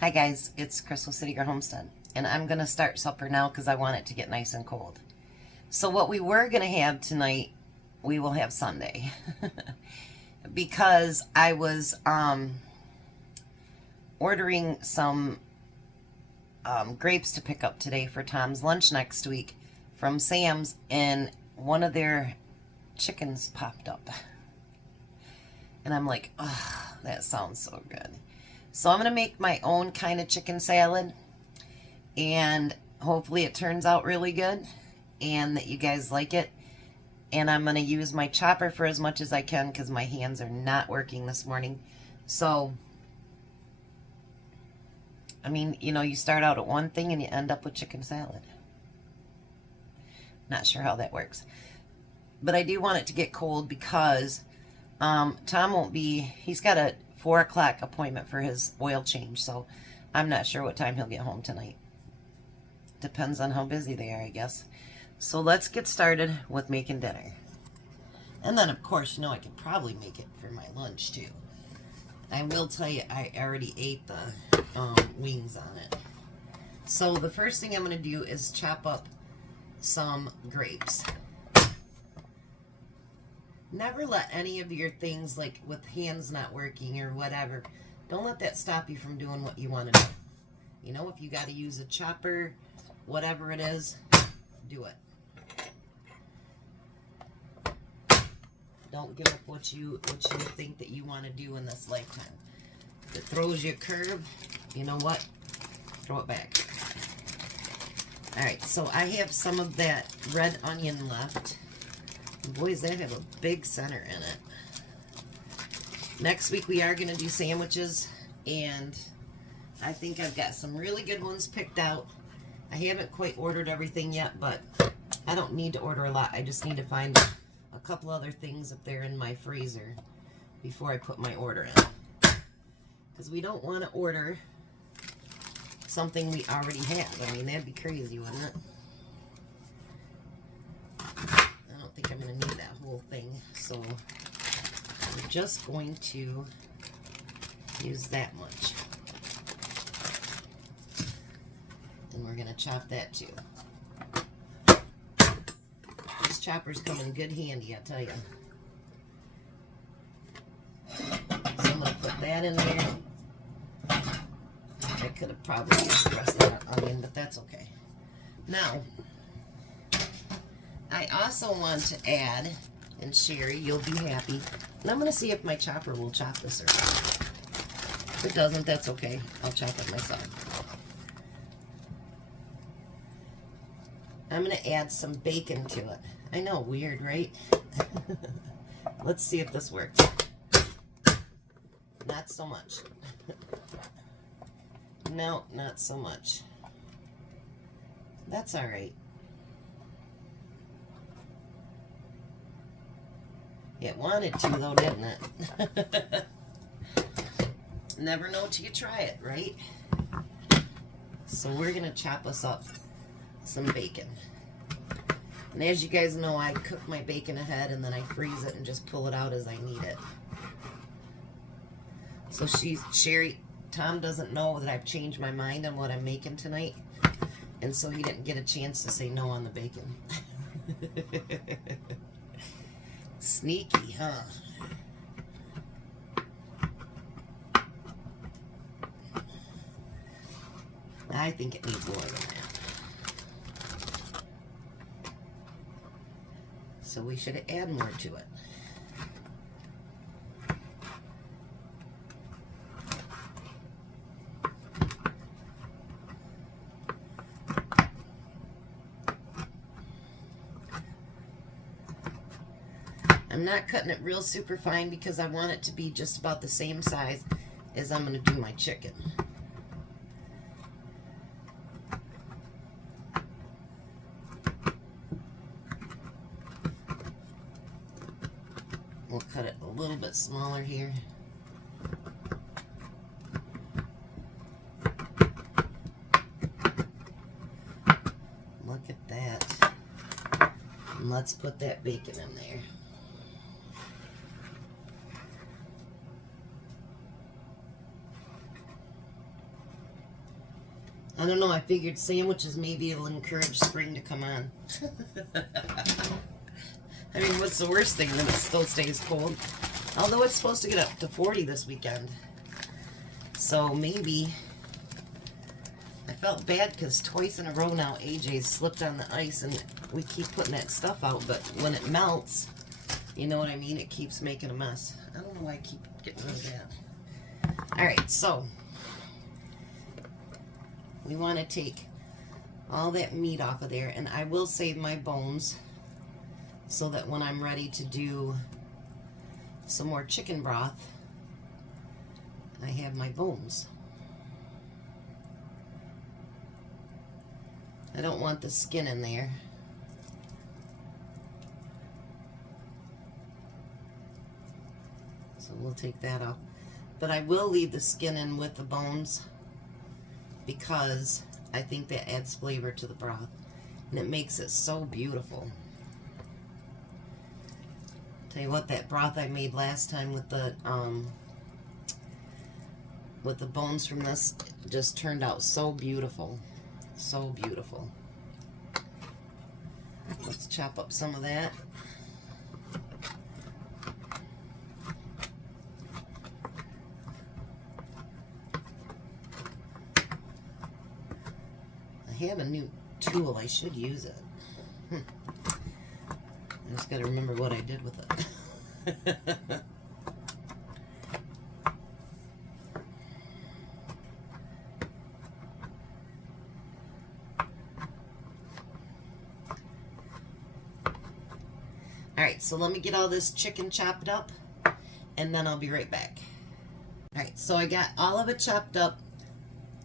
Hi guys, it's Crystal City Girl Homestead, and I'm going to start supper now because I want it to get nice and cold. So what we were going to have tonight, we will have Sunday. Because I was ordering some grapes to pick up today for Tom's lunch next week from Sam's, and one of their chickens popped up. And I'm like, oh, that sounds so good. So I'm going to make my own kind of chicken salad, and hopefully it turns out really good and that you guys like it. And I'm going to use my chopper for as much as I can because my hands are not working this morning. So, I mean, you know, you start out at one thing and you end up with chicken salad. Not sure how that works. But I do want it to get cold because Tom won't be, he's got a 4 o'clock appointment for his oil change, so I'm not sure what time he'll get home tonight. Depends on how busy they are, I guess. So let's get started with making dinner. And then, of course, you know, I could probably make it for my lunch, too. I will tell you, I already ate the wings on it. So the first thing I'm going to do is chop up some grapes. Never let any of your things, like with hands not working or whatever, don't let that stop you from doing what you want to do. You know, if you got to use a chopper, whatever it is, do it. Don't give up what you think that you want to do in this lifetime. If it throws you a curve, you know what? Throw it back. Alright, so I have some of that red onion left. Boys, they have a big center in it. Next week we are going to do sandwiches, and I think I've got some really good ones picked out. I haven't quite ordered everything yet, but I don't need to order a lot. I just need to find a couple other things up there in my freezer before I put my order in. Because we don't want to order something we already have. I mean, that'd be crazy, wouldn't it? I don't think I'm going to need that whole thing, so I'm just going to use that much. And we're going to chop that too. This chopper's come in good handy, I tell you. So I'm going to put that in there. I could have probably used the rest of that onion, but that's okay. Now, I also want to add, and Sherry, you'll be happy, and I'm going to see if my chopper will chop this or not. If it doesn't, that's okay. I'll chop it myself. I'm going to add some bacon to it. I know, weird, right? Let's see if this works. Not so much. No, not so much. That's all right. It wanted to, though, didn't it? Never know till you try it, right? So we're going to chop us up some bacon. And as you guys know, I cook my bacon ahead, and then I freeze it and just pull it out as I need it. So Sherry, Tom doesn't know that I've changed my mind on what I'm making tonight. And so he didn't get a chance to say no on the bacon. Sneaky, huh? I think it needs more than that. So we should add more to it. I'm not cutting it real super fine because I want it to be just about the same size as I'm going to do my chicken. We'll cut it a little bit smaller here. Look at that. And let's put that bacon in there. I don't know, I figured sandwiches maybe will encourage spring to come on. I mean, what's the worst thing when it still stays cold? Although it's supposed to get up to 40 this weekend. So maybe... I felt bad because twice in a row now AJ's slipped on the ice and we keep putting that stuff out, but when it melts, you know what I mean? It keeps making a mess. I don't know why I keep getting rid of that. Alright, so we want to take all that meat off of there, and I will save my bones so that when I'm ready to do some more chicken broth, I have my bones. I don't want the skin in there. So we'll take that out. But I will leave the skin in with the bones because I think that adds flavor to the broth. And it makes it so beautiful. Tell you what, that broth I made last time with the bones from this just turned out so beautiful. So beautiful. Let's chop up some of that. I have a new tool. I should use it. I just got to remember what I did with it. Alright, so let me get all this chicken chopped up, and then I'll be right back. Alright, so I got all of it chopped up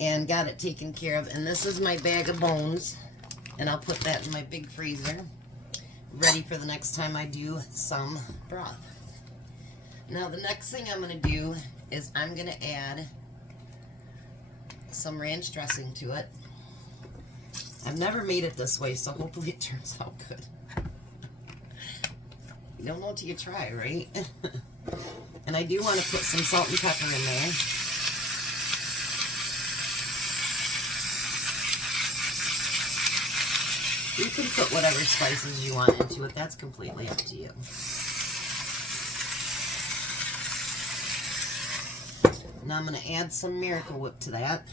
and got it taken care of, and this is my bag of bones, and I'll put that in my big freezer, ready for the next time I do some broth. Now the next thing I'm going to do is I'm going to add some ranch dressing to it. I've never made it this way, so hopefully it turns out good. You don't know till you try, right? And I do want to put some salt and pepper in there. You can put whatever spices you want into it. That's completely up to you. Now I'm going to add some Miracle Whip to that.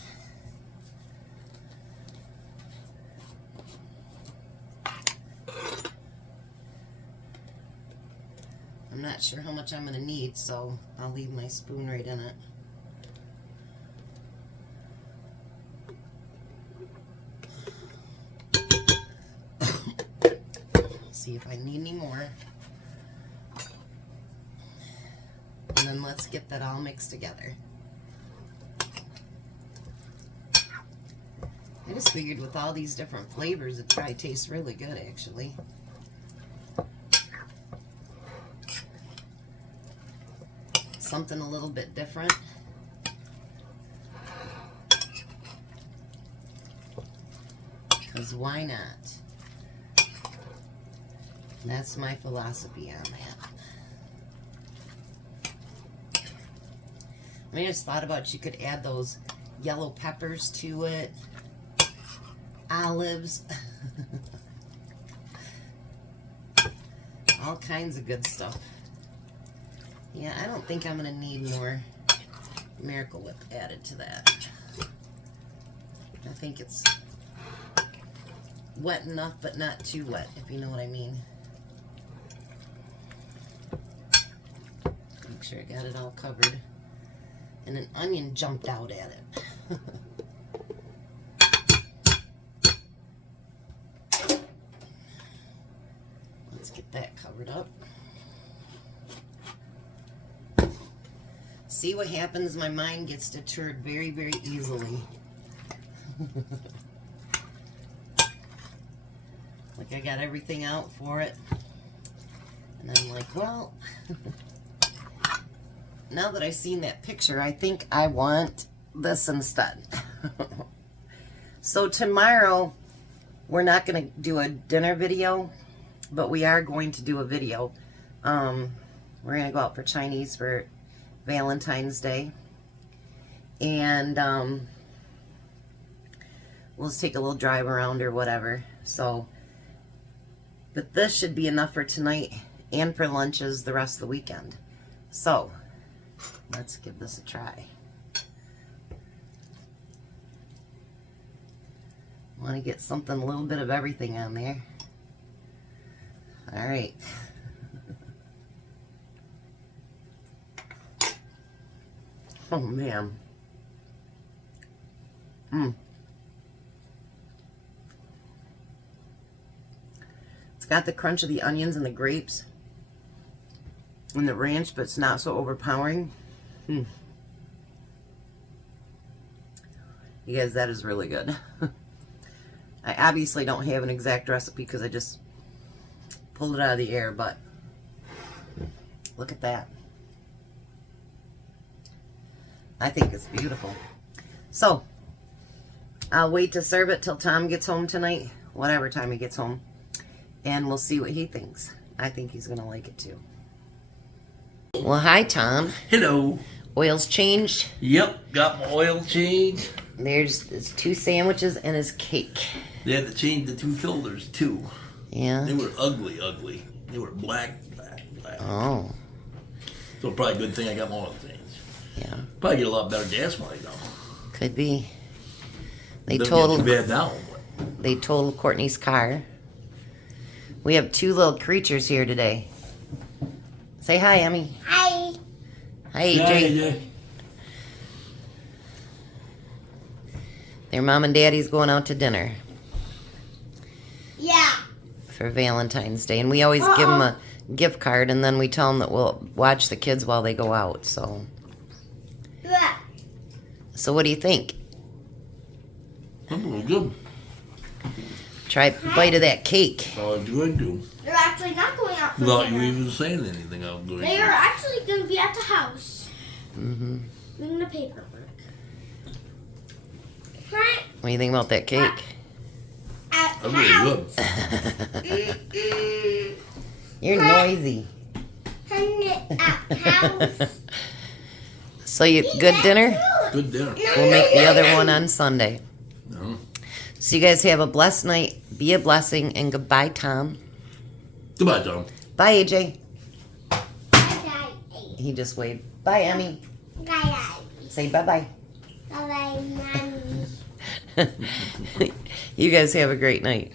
I'm not sure how much I'm going to need, so I'll leave my spoon right in it. See if I need any more. And then let's get that all mixed together. I just figured with all these different flavors, it probably tastes really good, actually. Something a little bit different. Because why not? That's my philosophy on that. I mean, I just thought about you could add those yellow peppers to it. Olives. All kinds of good stuff. Yeah, I don't think I'm going to need more Miracle Whip added to that. I think it's wet enough, but not too wet, if you know what I mean. Make sure I got it all covered. And an onion jumped out at it. Let's get that covered up. See what happens? My mind gets deterred very, very easily. Like I got everything out for it. And I'm like, well, now that I've seen that picture, I think I want this instead. So tomorrow, we're not going to do a dinner video, but we are going to do a video. We're going to go out for Chinese for Valentine's Day. And we'll just take a little drive around or whatever. So, but this should be enough for tonight and for lunches the rest of the weekend. So, let's give this a try. Want to get something, a little bit of everything on there. All right. Oh, man. It's got the crunch of the onions and the grapes and the ranch, but it's not so overpowering. You guys, that is really good. I obviously don't have an exact recipe because I just pulled it out of the air, but look at that. I think it's beautiful. So, I'll wait to serve it till Tom gets home tonight, whatever time he gets home, and we'll see what he thinks. I think he's going to like it too. Well, hi, Tom. Hello. Oil's changed. Yep, got my oil changed. There's his 2 sandwiches and his cake. They had to change the 2 filters too. Yeah. They were ugly. They were black. Oh. So probably a good thing I got my oil changed. Yeah. Probably get a lot better gas money though. Could be. They Doesn't get too bad now. They totaled Courtney's car. We have 2 little creatures here today. Say hi, Emmy. Hi. Hi, AJ. Yeah. Their mom and daddy's going out to dinner Yeah. for Valentine's Day. And we always give them a gift card, and then we tell them that we'll watch the kids while they go out. So what do you think? I'm real good. Try a bite of that cake. I was going to. They're actually not going out for Without you dinner. even saying anything, I was going They to. are actually going to be at the house Mm-hmm. doing the paperwork. Right What do you think about that cake? at I'm really good. You're noisy. At house. So you good dinner? Good dinner. We'll make the other one on Sunday. No. So you guys have a blessed night. Be a blessing, and goodbye, Tom. Goodbye, Tom. Bye, AJ. Bye. He just waved. Bye, Emmy. Bye. Say bye-bye. Bye. Mommy. You guys have a great night.